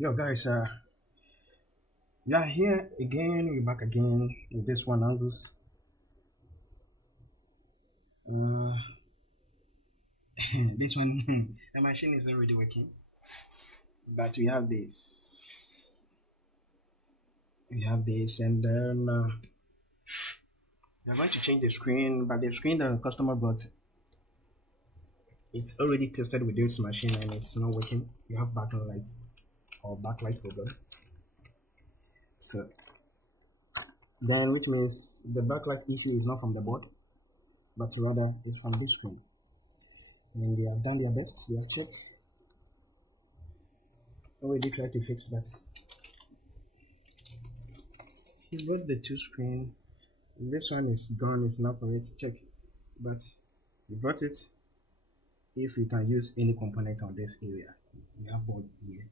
Yo guys, we are here again. We're back again with this one, Asus. Uh, this one, the machine is already working, but we have this. We have this, and then we're going to change the screen. But the screen the customer brought, it's already tested with this machine, and it's not working. You have backlight or backlight problem. So then, which means the backlight issue is not from the board, but rather it's from this screen. And they have done their best. They have checked. Already tried to fix that. He brought the two screen. This one is gone. It's not for it. Check. But he brought it. If we can use any component on this area, we have board here.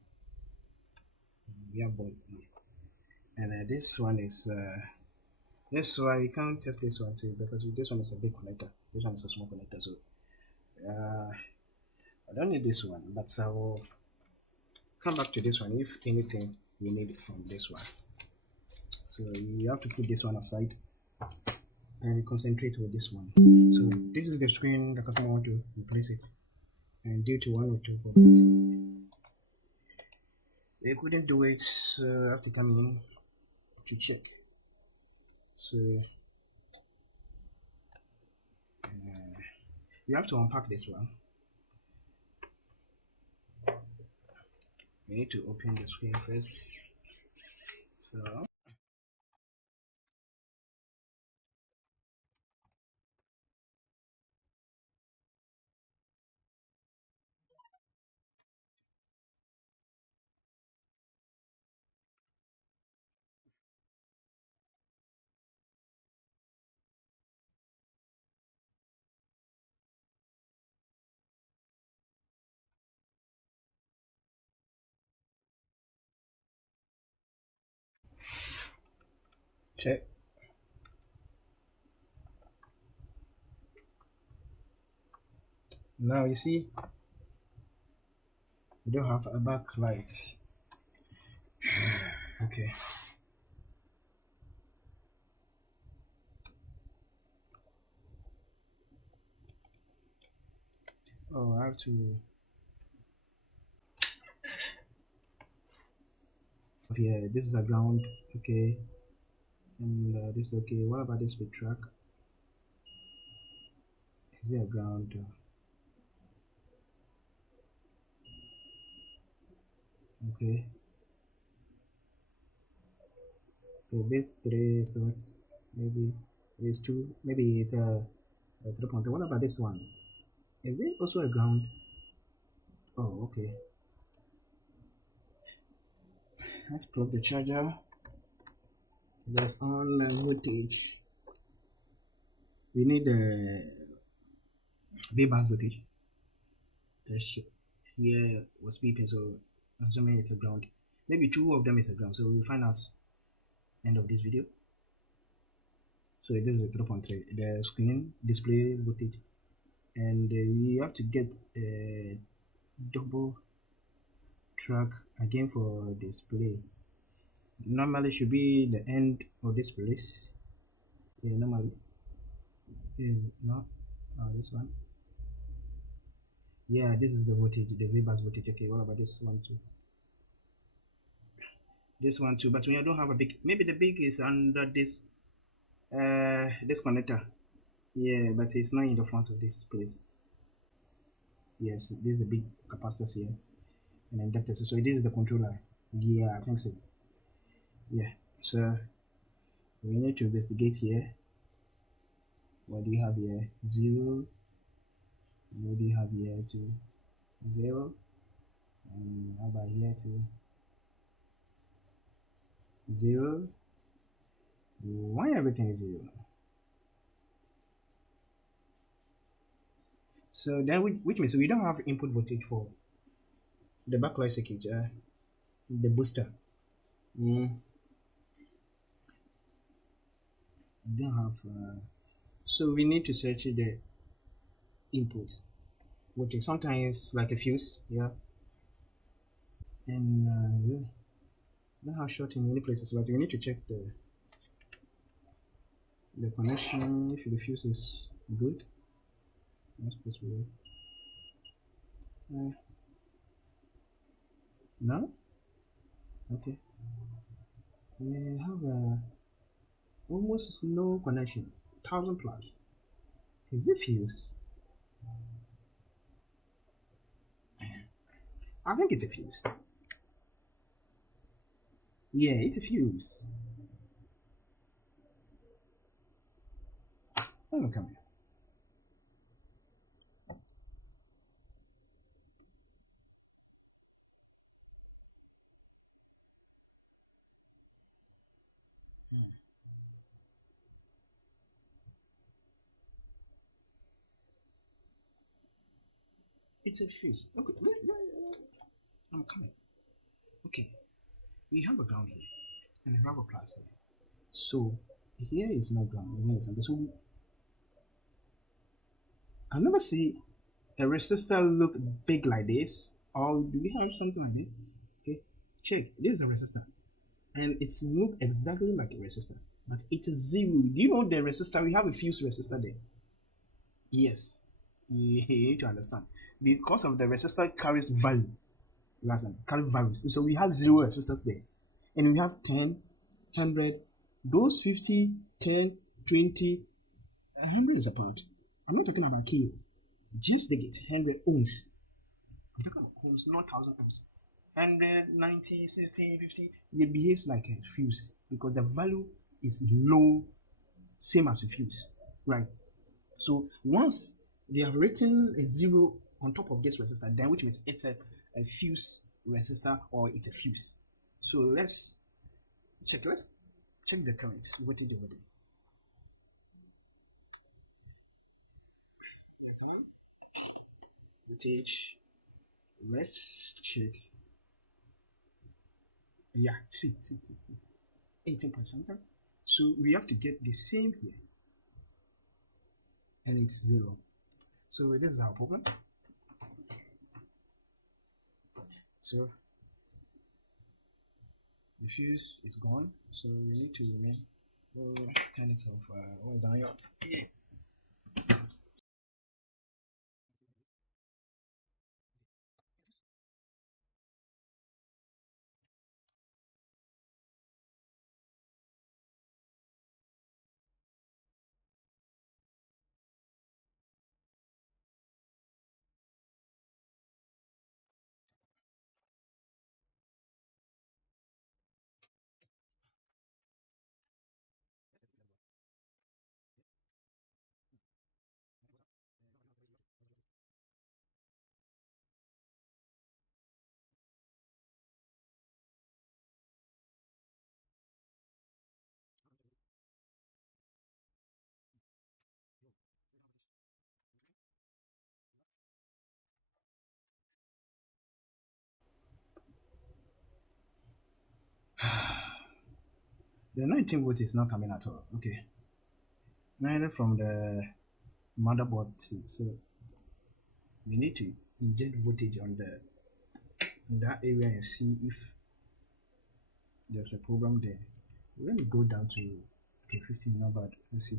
We have board here, and this one is this one we can't test this one too because this one is a big connector. This one is a small connector. So I don't need this one, but I will come back to this one if anything we need from this one. So you have to put this one aside and concentrate with this one. So this is the screen the customer want to replace it, and due to one or two problems they couldn't do it, so I have to come in to check. So you have to unpack this one. We need to open the screen first. So check. Now you see we don't have a backlight. Okay. Oh, I have to. Yeah, this is a ground. Okay, and this is okay. What about this big track? Is it a ground? Okay. Okay, this three. So it's maybe it's two. Maybe it's a 3.3. What about this one? Is it also a ground? Oh, okay. Let's plug the charger. That's on voltage. We need the V-bus voltage. That's here was beeping, so I'm assuming it's a ground. Maybe two of them is a ground, so we'll find out end of this video. So this is a 3.3. The screen display voltage, and we have to get a double track again for display. Normally should be the end of this place. Yeah, normally is not this one. Yeah, this is the voltage, the V-bus voltage. Okay, what about this one too? This one too, but when I don't have a big, maybe the big is under this this connector. Yeah, but it's not in the front of this place. Yes, this is a big capacitor here and inductor. So this is the controller. Yeah, I think so. Yeah, so we need to investigate here. What do you have here? 0. What do you have here to 0? And how about here to 0? Why everything is 0? So then which means we don't have input voltage for the backlight circuit, the booster. We don't have so we need to search the input, which is sometimes like a fuse, yeah. And not how short in many places, but you need to check the connection. If the fuse is good, that's supposed to be good. No? Okay. We have almost no connection. 1000 plus. Is it fuse? I think it's a fuse. Yeah, it's a fuse. Let me come here. It's a fuse. Okay, I'm coming. Okay, we have a ground here, and we have a plus here. So here is no ground. Here is no. So I never see a resistor look big like this. Or do we have something like this? Okay, check. This is a resistor, and it's look exactly like a resistor, but it's a zero. Do you know the resistor? We have a fuse resistor there. Yes, you need to understand because of the resistor carries value. You understand? Carry values. So we have zero resistors there, and we have 10, 100. Those 50, 10, 20, 100 is apart. I'm not talking about kilo. Just the gate, 100 ohms. I'm talking about ohms, not 1000 ohms. 100, 90, 60, 50. It behaves like a fuse because the value is low, same as a fuse, right? So once they have written a zero on top of this resistor, then which means it's a fuse resistor or it's a fuse. So let's check the current voltage over there. That's on voltage. Let's check. Yeah, see 18%. So we have to get the same here, and it's zero. So this is our problem. So the fuse is gone, so we need to remain. Turn it off. Down here. Yeah. The 19 volt is not coming at all. Okay. Neither from the motherboard too. So we need to inject voltage on that area and see if there's a problem there. Let me go down to okay 15, not bad. Let's see.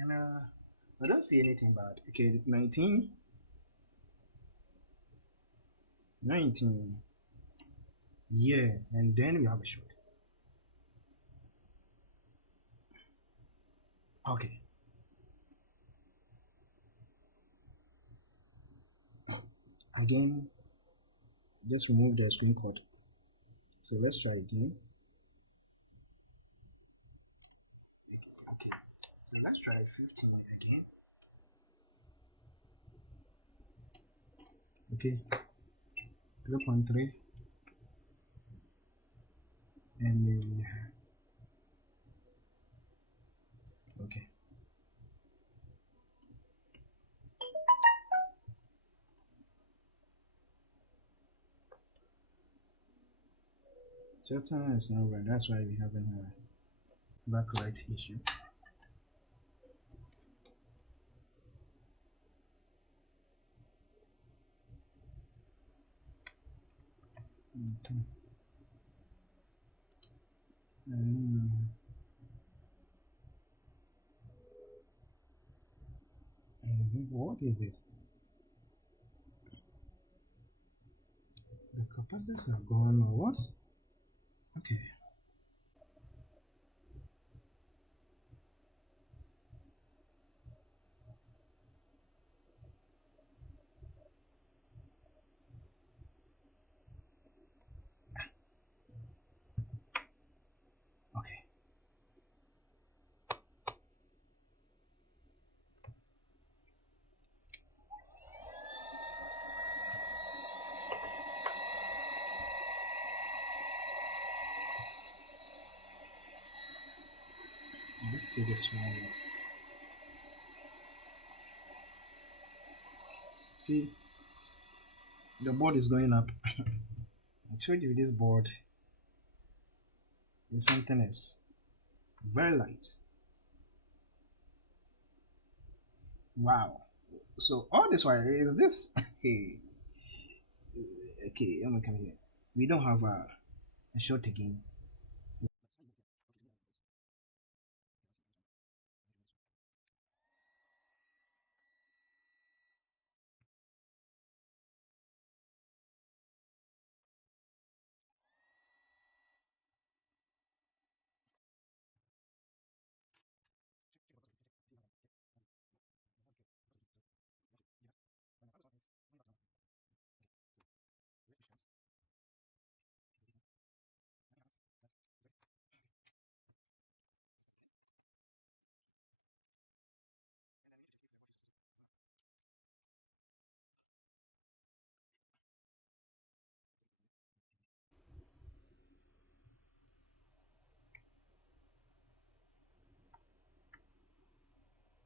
And I don't see anything bad. Okay, 19. Yeah, and then we have a short. Okay. Again, just remove the screen cord. So let's try again. Okay. So let's try 15 again. Okay. 3.3. And okay. Certain is not right. That's why we haven't backlight issue. Okay. What is it? The capacitors are gone or what? Okay. Okay. Let's see this one. See, the board is going up. I told you this board is something else. Very light. Wow. So all this while is this hey, okay, let me come here. We don't have a shot again.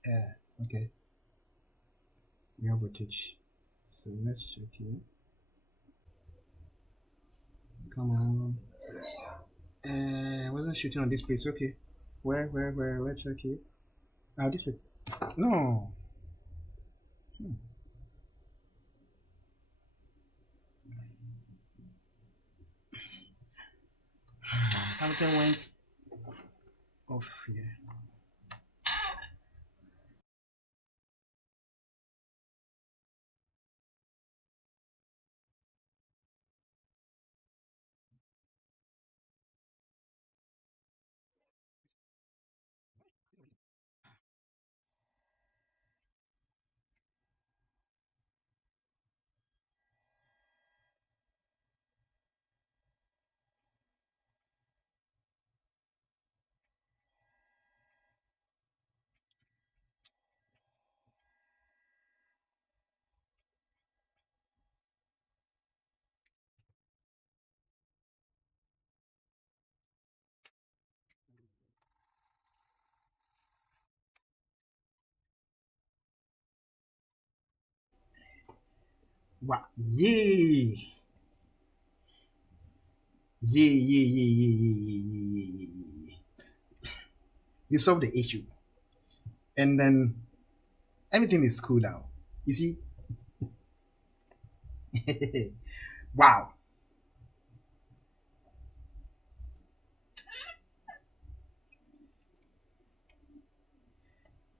Yeah, okay. We have voltage. So let's check here. Come on. I wasn't shooting on this place. Okay. Where? Let's check here. Ah, this way. No. Something went off here. Wow. Yay. Yay. You solve the issue. And then everything is cool now. You see? Wow.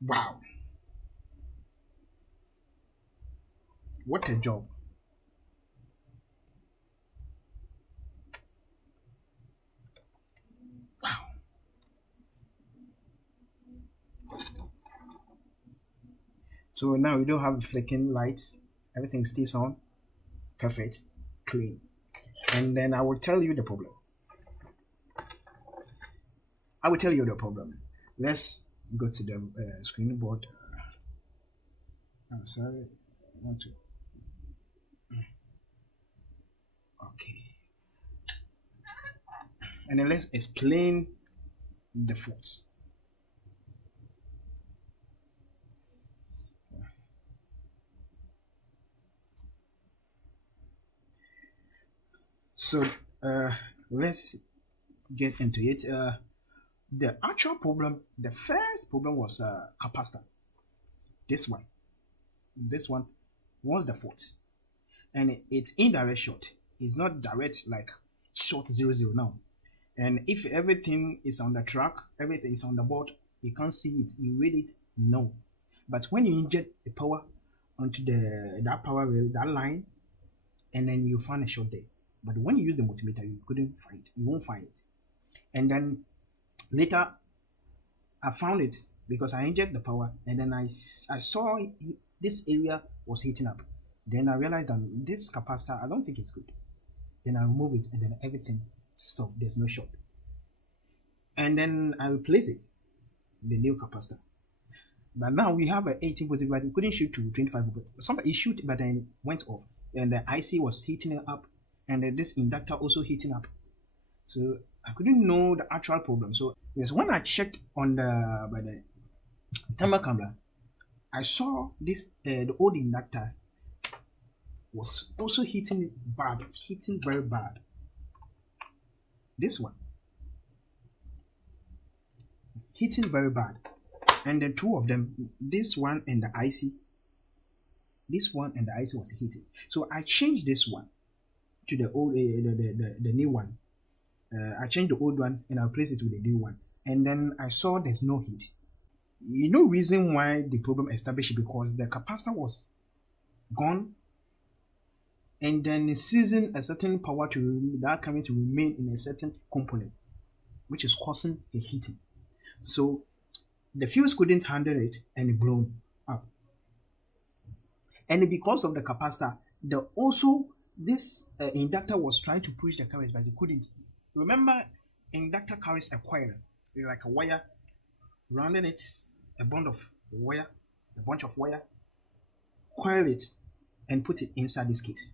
Wow. What a job. Wow. So now you don't have flicking lights. Everything stays on. Perfect. Clean. And then I will tell you the problem. I will tell you the problem. Let's go to the screen board. I'm sorry. I want to. Okay. And then let's explain the faults. So let's get into it. the actual problem, the first problem was capacitor. This one was the fault, and it's indirect short. It's not direct like short 00 now. And if everything is on the track, everything is on the board, you can't see it, you read it, no. But when you inject the power onto that power rail, that line, and then you find a short there. But when you use the multimeter, you won't find it. And then later, I found it because I inject the power, and then I saw this area was heating up. Then I realized that this capacitor, I don't think it's good. Then I remove it, and then everything stopped. There's no short. And then I replace it, the new capacitor. But now we have an 18 volt, but we couldn't shoot to 25 volt. Sometimes it shoot, but then went off, and the IC was heating up, and this inductor also heating up. So I couldn't know the actual problem. So yes, when I checked on the thermal camera, I saw this the old inductor was also heating very bad. This one heating very bad, and the two of them, this one and the IC was heating. So I changed this one to the old the new one. I changed the old one and I replaced it with the new one, and then I saw there's no heat. You know reason why the problem established, because the capacitor was gone, and then it's seizing a certain power to that current to remain in a certain component, which is causing a heating. So the fuse couldn't handle it and it blown up. And because of the capacitor, this inductor was trying to push the current, but it couldn't. Remember, inductor carries a coil, like a wire, rounding it, a bunch of wire, coil it, and put it inside this case.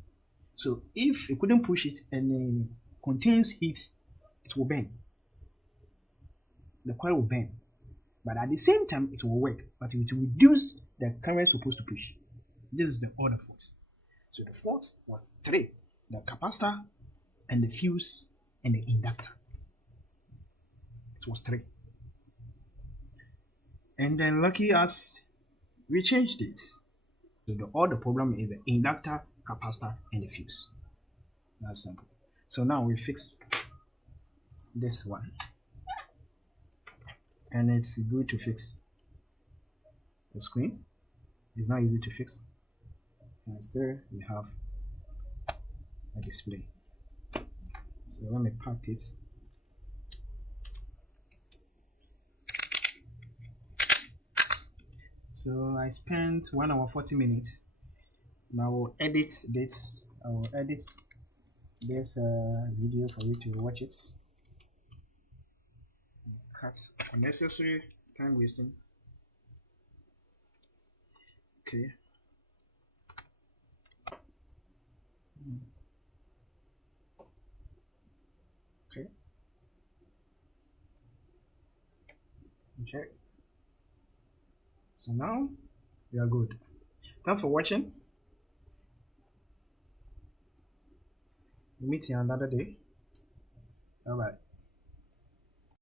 So if you couldn't push it and it contains heat, it will burn. The coil will burn. But at the same time, it will work, but it will reduce the current supposed to push. This is the other fault. So the fault was 3: the capacitor and the fuse and the inductor. It was 3. And then lucky us, we changed it. So all the problem is the inductor, capacitor, and the fuse. That's simple. So now we fix this one. And it's good to fix. The screen is not easy to fix. And still we have a display. So let me pack it. So I spent 1 hour 40 minutes. Now I will edit this. Video for you to watch it. Cut unnecessary time wasting. Okay. Okay. Check. So now we are good. Thanks for watching. We'll meet you another day. Bye bye.